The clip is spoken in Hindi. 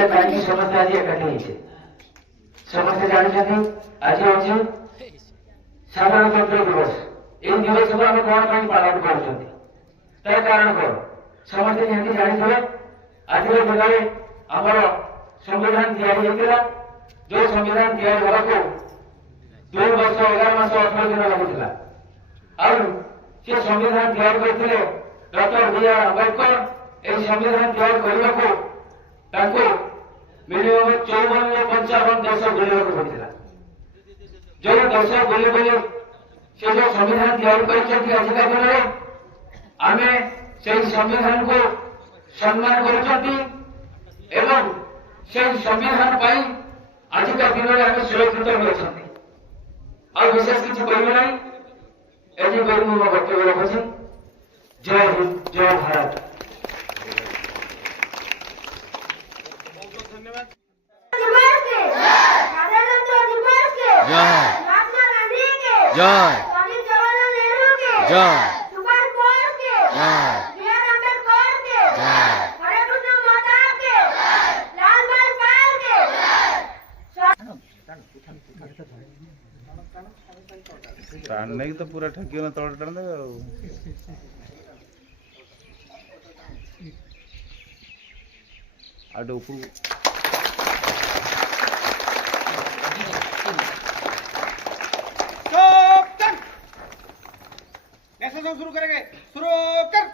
बोले कहीं समस्त आज एकाठी समस्त जानते आज हूँ साधारणतंत्र दिवस ये दिवस को आम कौन पालन कर कारण कौन समस्त निहती जानते आज दिन में आमर संविधान या जो संविधान या 2 वर्ष 11 मास 18 दिन लगुला संविधान तैयार करते डॉक्टर बी आर अम्बेडकर यह संविधान तैयार करने को मिनिमम 54 देश बुलवा पड़ा जो देश बुले बुले से जो संविधान तैयार कर आजिका दिन में आम से संविधान को सम्मान कर संविधान आजिका दिन में आम सुरक्षित अच्छा और विशेष किसी कहबे ना एजी कर मो वक्तव्य रखुची। जय हिंद जय भारत। टाणने की तो पूरा ठकियो ना तोड़ टाण देगा आडो ऊपर शुरू करेंगे शुरू कर।